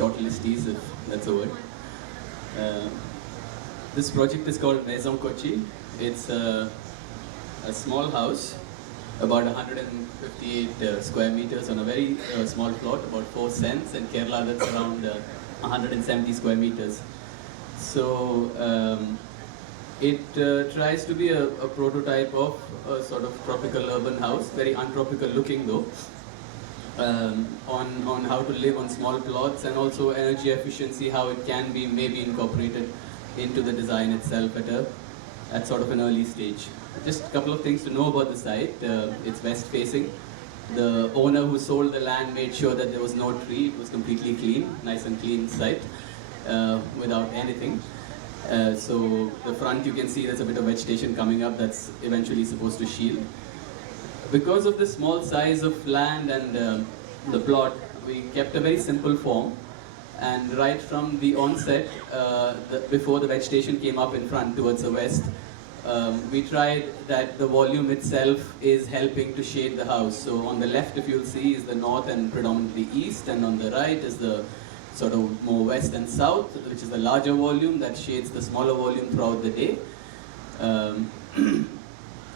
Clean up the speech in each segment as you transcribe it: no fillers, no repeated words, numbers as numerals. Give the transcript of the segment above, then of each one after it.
short listies, if that's a word. This project is called Maison Kochi. It's a small house, about 158 square meters on a very small plot, about 4 cents. In Kerala, that's around 170 square meters. So it tries to be a prototype of a sort of tropical urban house, very untropical looking though, on how to live on small plots, and also energy efficiency, how it can be maybe incorporated into the design itself at sort of an early stage. Just a couple of things to know about the site. It's west facing. The owner who sold the land made sure that there was no tree. It was completely clean, nice and clean site without anything. So the front, you can see there's a bit of vegetation coming up that's eventually supposed to shield. Because of the small size of land and the plot, we kept a very simple form. And right from the onset, before the vegetation came up in front towards the west, we tried that the volume itself is helping to shade the house. So on the left, if you'll see, is the north and predominantly east, and on the right is the sort of more west and south, which is the larger volume that shades the smaller volume throughout the day.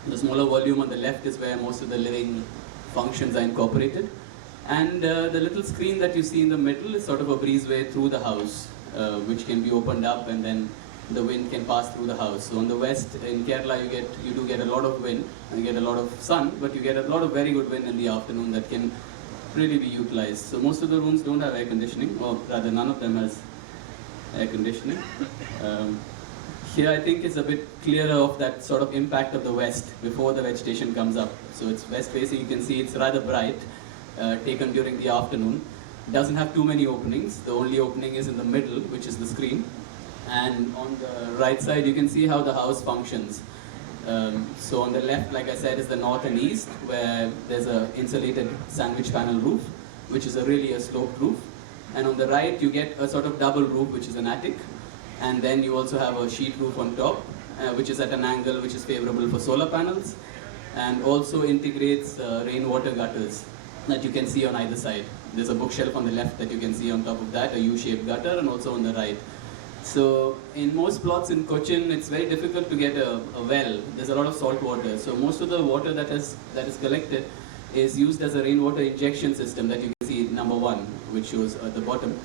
The smaller volume on the left is where most of the living functions are incorporated. And the little screen that you see in the middle is sort of a breezeway through the house, which can be opened up, and then the wind can pass through the house. So on the west, in Kerala, you do get a lot of wind, and you get a lot of sun, but you get a lot of very good wind in the afternoon that can really be utilized. So most of the rooms don't have air conditioning, or rather none of them has air conditioning. Here I think it's a bit clearer of that sort of impact of the west before the vegetation comes up. So it's west facing, you can see it's rather bright, taken during the afternoon. It doesn't have too many openings. The only opening is in the middle, which is the screen. And on the right side, you can see how the house functions. So on the left, like I said, is the north and east, where there's an insulated sandwich panel roof, which is really a sloped roof. And on the right, you get a sort of double roof, which is an attic. And then you also have a sheet roof on top, which is at an angle which is favorable for solar panels, and also integrates rainwater gutters that you can see on either side. There's a bookshelf on the left that you can see on top of that, a U-shaped gutter, and also on the right. So in most plots in Cochin, it's very difficult to get a well. There's a lot of salt water. So most of the water that is collected is used as a rainwater injection system that you can see number 1, which shows at the bottom.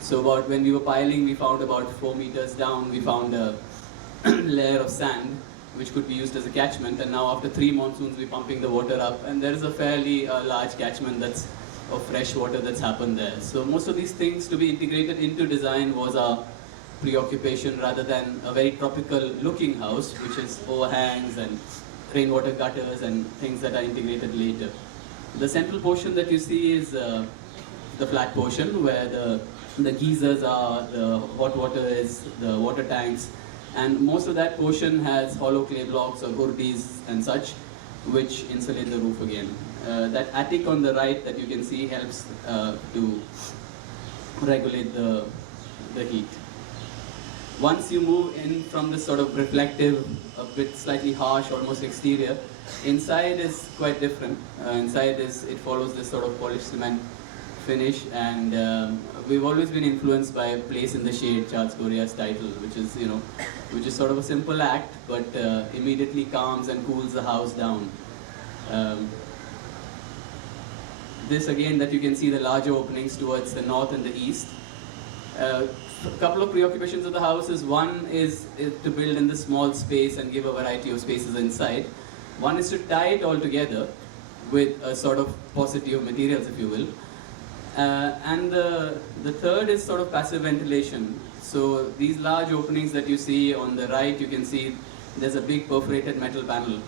So when we were piling, we found about 4 meters down, we found a layer of sand, which could be used as a catchment. And now after 3 monsoons, we're pumping the water up, and there is a fairly large catchment that's of fresh water that's happened there. So most of these things to be integrated into design was our preoccupation, rather than a very tropical looking house, which is overhangs and rainwater gutters and things that are integrated later. The central portion that you see is the flat portion, where the geysers are, the hot water is, the water tanks, and most of that portion has hollow clay blocks or hurdis and such, which insulate the roof again. That attic on the right that you can see helps to regulate the heat. Once you move in from this sort of reflective, a bit slightly harsh, almost exterior, inside is quite different. Inside it follows this sort of polished cement finish, and we've always been influenced by Place in the Shade, Charles Correa's title, which is sort of a simple act, but immediately calms and cools the house down. This again, that you can see the larger openings towards the north and the east. A couple of preoccupations of the house is, one is to build in this small space and give a variety of spaces inside. One is to tie it all together with a sort of paucity of materials, if you will. And the third is sort of passive ventilation. So these large openings that you see on the right, you can see there's a big perforated metal panel,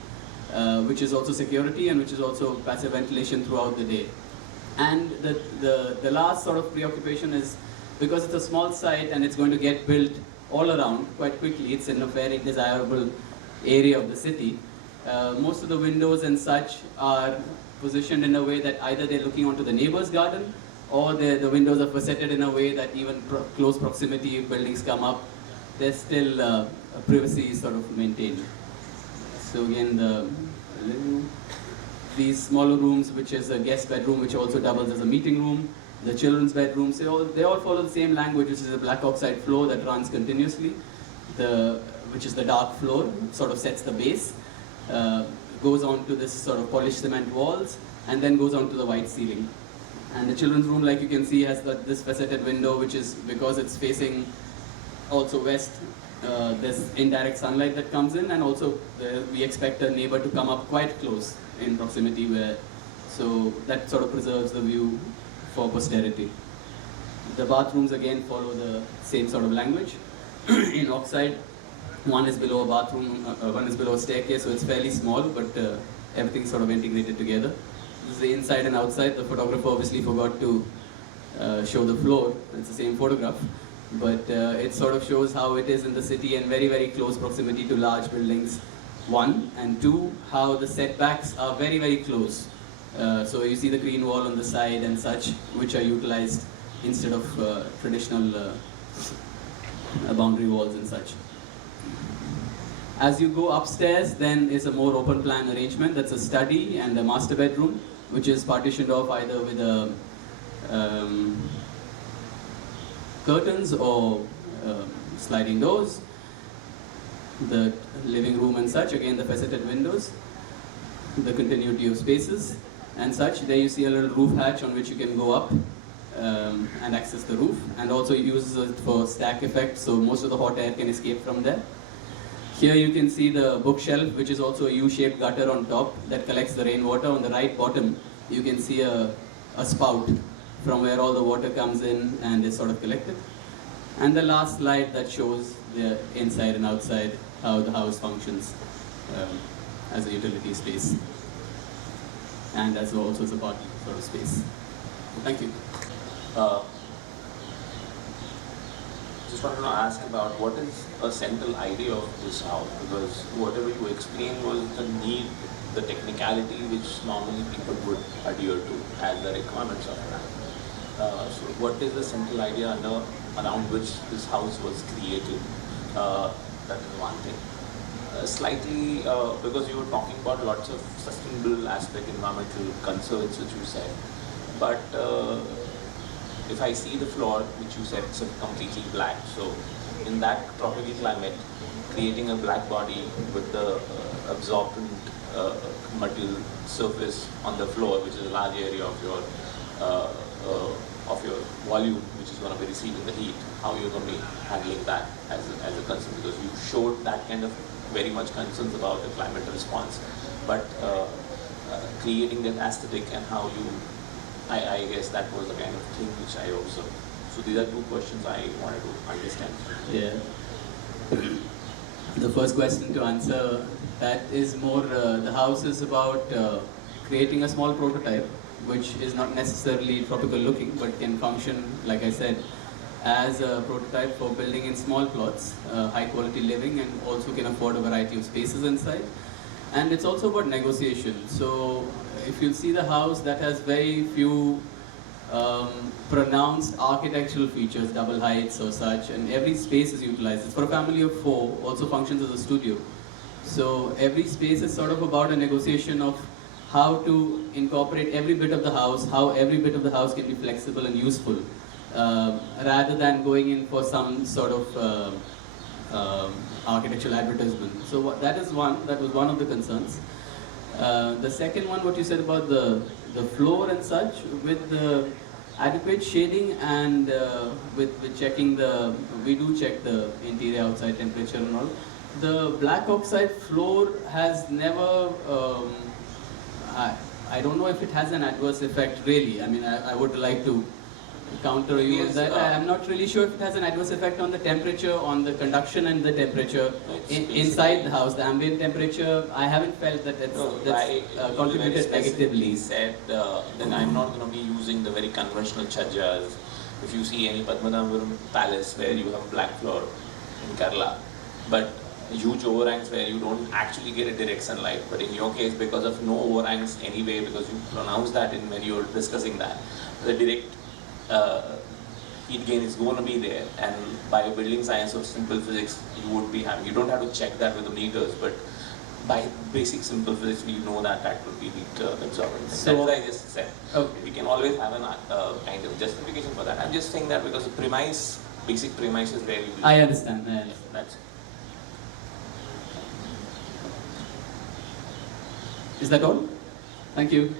which is also security and which is also passive ventilation throughout the day. And the last sort of preoccupation is, because it's a small site and it's going to get built all around quite quickly, it's in a very desirable area of the city. Most of the windows and such are positioned in a way that either they're looking onto the neighbor's garden, or the windows are faceted in a way that even close proximity, if buildings come up, there's still privacy sort of maintained. So again, these smaller rooms, which is a guest bedroom, which also doubles as a meeting room. The children's bedrooms, they all follow the same language, which is a black oxide floor that runs continuously, which is the dark floor, sort of sets the base, goes on to this sort of polished cement walls, and then goes on to the white ceiling. And the children's room, like you can see, has this faceted window, which is, because it's facing also west, there's indirect sunlight that comes in, and also we expect a neighbor to come up quite close in proximity, so that sort of preserves the view for posterity. The bathrooms again follow the same sort of language. In oxide, one is below a bathroom, one is below a staircase, so it's fairly small, but everything's sort of integrated together. This is the inside and outside. The photographer obviously forgot to show the floor. It's the same photograph, but it sort of shows how it is in the city and very, very close proximity to large buildings, one, and two, how the setbacks are very, very close. So you see the green wall on the side and such, which are utilized instead of traditional boundary walls and such. As you go upstairs, then is a more open plan arrangement. That's a study and a master bedroom, which is partitioned off either with a curtains or sliding doors. The living room and such, again the faceted windows, the continuity of spaces and such. There you see a little roof hatch on which you can go up and access the roof, and also uses it for stack effect, so most of the hot air can escape from there. Here you can see the bookshelf, which is also a U-shaped gutter on top that collects the rainwater. On the right bottom, you can see a spout from where all the water comes in and is sort of collected. And the last slide that shows the inside and outside, how the house functions as a utility space and as also as a party sort of space. Thank you. Just wanted to ask about what is a central idea of this house, because whatever you explained was the need, the technicality which normally people would adhere to as the requirements of that. So what is the central idea around which this house was created? That is one thing. Slightly, because you were talking about lots of sustainable aspect, environmental concerns which you said, but if I see the floor, which you said is completely black, so in that tropical climate, creating a black body with the absorbent material surface on the floor, which is a large area of your volume, which is going to be receiving the heat, how you're going to be handling that as a concern, because you showed that kind of very much concerns about the climate response, but creating that aesthetic and how you, I guess that was the kind of thing which I observed. So these are two questions I wanted to understand. Yeah. The first question to answer, that is more, the house is about creating a small prototype, which is not necessarily tropical looking, but can function, like I said, as a prototype for building in small plots, high quality living, and also can afford a variety of spaces inside. And it's also about negotiation. So if you see the house, that has very few pronounced architectural features, double heights or such, and every space is utilized. It's for a family of 4, also functions as a studio. So every space is sort of about a negotiation of how to incorporate every bit of the house, how every bit of the house can be flexible and useful, rather than going in for some sort of architectural advertisement. So that was one of the concerns. The second one, what you said about the floor and such, with the adequate shading and with checking we do check the interior outside temperature and all. The black oxide floor has never, I don't know if it has an adverse effect really. I mean, I would like to counter you on that. I'm not really sure if it has an adverse effect on the temperature, on the conduction and the temperature inside the house, the ambient temperature. I haven't felt that that's contributed negatively. He said, then I'm not going to be using the very conventional chajjas. If you see any Padmanabhapuram palace where you have black floor in Kerala, but huge overhangs where you don't actually get a direct sunlight. But in your case, because of no overhangs anyway, because you pronounce that when you're discussing that, the direct heat gain is going to be there, and by building science or simple physics, you would be having. You don't have to check that with the meters, but by basic simple physics, we know that that would be heat absorbent. So- That's what I just said. Okay. We can always have an kind of justification for that. I'm just saying that because the premise, basic premise is where you. I understand. That's. Is that all? Thank you.